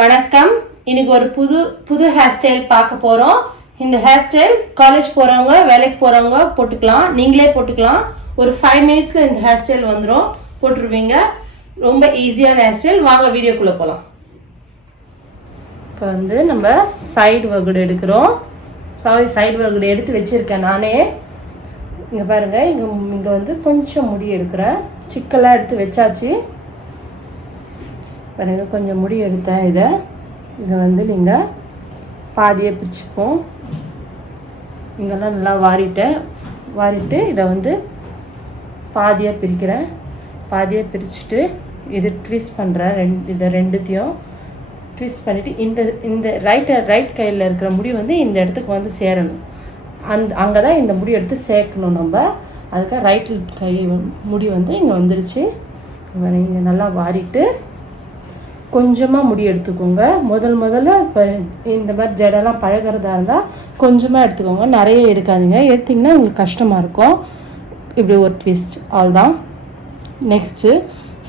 வணக்கம். இன்னைக்கு ஒரு புது ஹேர் ஸ்டைல் பார்க்க போறோம். இந்த ஹேர் ஸ்டைல் காலேஜ் போறவங்க, வேலைக்கு போறவங்க போட்டுக்கலாம், நீங்களே போட்டுக்கலாம். ஒரு 5 மினிட்ஸ்ல இந்த ஹேர் ஸ்டைல் வந்துடும், போட்டுருவீங்க. ரொம்ப ஈஸியான ஹேர் ஸ்டைல். வாங்க வீடியோக்குள்ள போகலாம். இப்போ வந்து நம்ம சைடு வகுடு எடுக்கிறோம். சைடு வகுடு எடுத்து வச்சிருக்கேன் நானே. இங்கே பாருங்க, இங்கே வந்து கொஞ்சம் முடி எடுக்கிறேன். சிக்கெல்லாம் எடுத்து வச்சாச்சு. பாருங்க, கொஞ்சம் முடி எடுத்தேன். இதை வந்து நீங்கள் பாதியை பிரிச்சுப்போம். இங்கெல்லாம் நல்லா வாரிட்டு இதை வந்து பாதியாக பிரிக்கிறேன். பாதியாக பிரிச்சுட்டு இது ட்விஸ்ட் பண்ணுறேன். இதை ரெண்டுத்தையும் ட்விஸ்ட் பண்ணிவிட்டு இந்த ரைட் கையில் இருக்கிற முடி வந்து இந்த இடத்துக்கு வந்து சேரணும். அங்கே தான் இந்த முடி எடுத்து சேர்க்கணும் நம்ம. அதுக்காக ரைட் கை முடி வந்து இங்கே வந்துருச்சு. இங்கே நல்லா வாரிட்டு கொஞ்சமாக முடி எடுத்துக்கோங்க. முதல்ல இப்போ இந்த மாதிரி ஜடெல்லாம் பழகிறதா இருந்தால் கொஞ்சமாக எடுத்துக்கோங்க, நிறைய எடுக்காதீங்க. எடுத்திங்கன்னா உங்களுக்கு கஷ்டமாக இருக்கும். இப்படி ஒரு ட்விஸ்ட், ஆல் தான். நெக்ஸ்ட்டு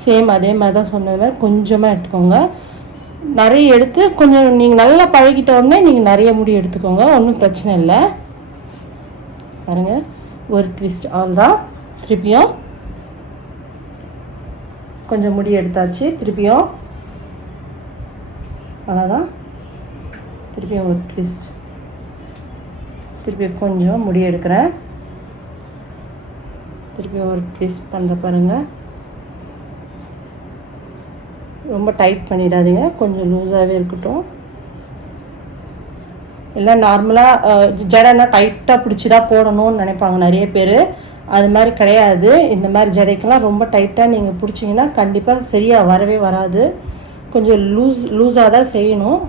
சேம் அதே மாதிரி தான் சொன்னது மாதிரி கொஞ்சமாக எடுத்துக்கோங்க. நிறைய எடுத்து கொஞ்சம் நீங்கள் நல்லா பழகிட்ட உடனே நீங்கள் நிறைய முடி எடுத்துக்கோங்க, ஒன்றும் பிரச்சனை இல்லை. பாருங்கள், ஒரு ட்விஸ்ட், ஆல் தான். திருப்பியும் கொஞ்சம் முடி எடுத்தாச்சு. திருப்பியும் அவ்வளோதான். திருப்பியும் ஒரு ட்விஸ்ட். திருப்பியும் கொஞ்சம் முடி எடுக்கிறேன். திருப்பியும் ஒரு ட்விஸ்ட் பண்ணுற பாருங்கள். ரொம்ப டைட் பண்ணிடாதீங்க, கொஞ்சம் லூஸாகவே இருக்கட்டும். எல்லாம் நார்மலாக ஜடைனா டைட்டாக பிடிச்சி தான் போடணும்னு நினைப்பாங்க நிறைய பேர். அது மாதிரி கிடையாது. இந்த மாதிரி ஜடைக்கெல்லாம் ரொம்ப டைட்டாக நீங்கள் பிடிச்சிங்கன்னா கண்டிப்பாக சரியாக வரவே வராது. கொஞ்சம் லூஸாக தான் செய்யணும்.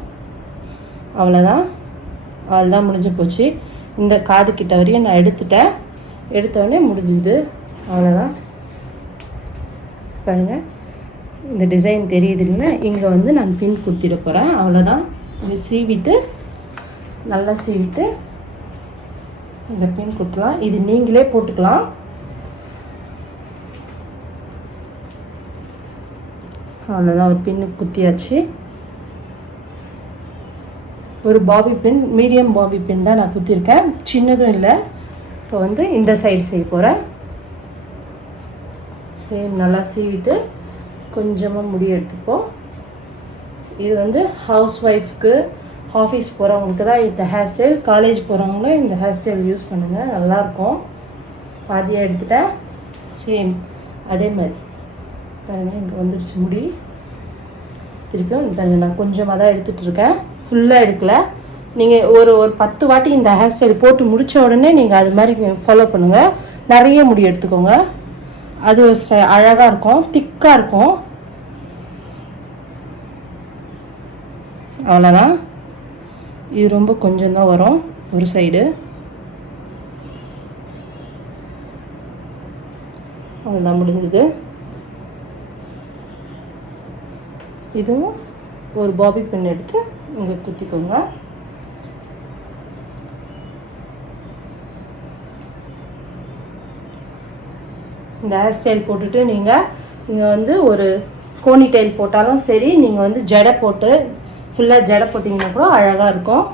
அவ்வளோதான் முடிஞ்சு போச்சு. இந்த காது கிட்ட வரையும் நான் எடுத்தோடனே முடிஞ்சுது. அவ்வளோதான். பாருங்கள், இந்த டிசைன் தெரியுது இல்லைன்னா, இங்கே வந்து நான் பின் குத்திட போகிறேன். அவ்வளோதான். இது நல்லா சீவிட்டு இந்த பின் குத்தலாம். இது நீங்களே போட்டுக்கலாம். அவ்வளோதான், ஒரு பின்னு குத்தியாச்சு. ஒரு பாபி பின், மீடியம் பாபி பின் தான் நான் குத்திருக்கேன், சின்னதும் இல்லை. இப்போ வந்து இந்த சைடு செய்ய போகிறேன். சேம் நல்லா சீவிட்டு கொஞ்சமாக முடி எடுத்துப்போம். இது வந்து ஹவுஸ் ஒய்ஃப்க்கு, ஆஃபீஸ் போகிறவங்களுக்கு தான் இந்த ஹேர் ஸ்டைல். காலேஜ் போகிறவங்களும் இந்த ஹேர் ஸ்டைல் யூஸ் பண்ணுங்கள், நல்லாயிருக்கும். பாதியாக எடுத்துட்டேன். சேம் அதே மாதிரி பாருங்கள், இங்கே வந்துடுச்சு முடி. திருப்பியும் பாருங்கள், நான் கொஞ்சமாக தான் எடுத்துகிட்டு இருக்கேன், ஃபுல்லாக எடுக்கலை. நீங்கள் ஒரு 10 வாட்டி இந்த ஹேர் ஸ்டைல் போட்டு முடித்த உடனே நீங்கள் அது மாதிரி ஃபாலோ பண்ணுங்கள். நிறைய முடி எடுத்துக்கோங்க, அது அழகாக இருக்கும், திக்காக இருக்கும். அவ்வளோதான். இது ரொம்ப கொஞ்சம் தான் வரும் ஒரு சைடு. அவ்வளோதான், முடிஞ்சது. இதுவும் ஒரு பாபி பின் எடுத்து இங்கே குத்திக்கோங்க. இந்த ஹேர் ஸ்டைல் போட்டுட்டு நீங்கள் இங்கே வந்து ஒரு கோனி டைல் போட்டாலும் சரி, நீங்கள் வந்து ஜடை போட்டு ஃபுல்லாக ஜடை போட்டிங்கன்னா கூட அழகாக இருக்கும்.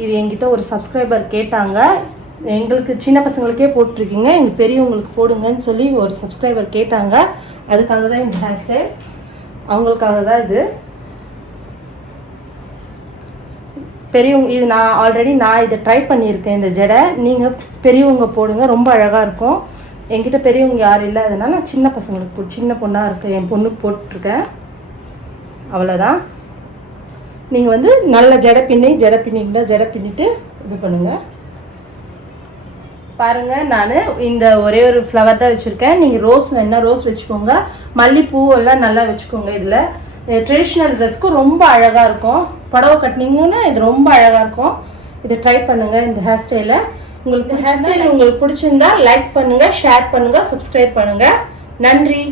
இது என்கிட்ட ஒரு சப்ஸ்கிரைபர் கேட்டாங்க, எங்களுக்கு சின்ன பசங்களுக்கே போட்டிருக்கீங்க, எங்கள் பெரியவங்களுக்கு போடுங்கன்னு சொல்லி ஒரு சப்ஸ்கிரைபர் கேட்டாங்க. அதுக்காக தான் இந்த ஹேர் ஸ்டைல், அவங்களுக்காக தான் இது. பெரியவங்க இது நான் இதை ட்ரை பண்ணியிருக்கேன். இந்த ஜடை நீங்கள் பெரியவங்க போடுங்க, ரொம்ப அழகாக இருக்கும். என்கிட்ட பெரியவங்க யாரும் இல்லை, அதனால நான் சின்ன பசங்களுக்கு, சின்ன பொண்ணாக இருக்குது, என் பொண்ணுக்கு போட்டிருக்கேன். அவ்வளோதான். நீங்கள் வந்து நல்ல ஜடை பின்னிட்டு இது பண்ணுங்கள். பாருங்கள், நான் இந்த ஒரே ஒரு ஃப்ளவர் தான் வச்சுருக்கேன். நீங்கள் ரோஸ் வேணால் ரோஸ் வச்சுக்கோங்க, மல்லிப்பூ எல்லாம் நல்லா வச்சுக்கோங்க. இதில் ட்ரெடிஷ்னல் ட்ரெஸ்க்கும் ரொம்ப அழகாக இருக்கும். புடவை கட்டினீங்கன்னா இது ரொம்ப அழகாக இருக்கும். இதை ட்ரை பண்ணுங்கள், இந்த ஹேர் ஸ்டைலை. உங்களுக்கு ஹேர் ஸ்டைல் உங்களுக்கு பிடிச்சிருந்தா லைக் பண்ணுங்கள், ஷேர் பண்ணுங்கள், சப்ஸ்கிரைப் பண்ணுங்கள். நன்றி.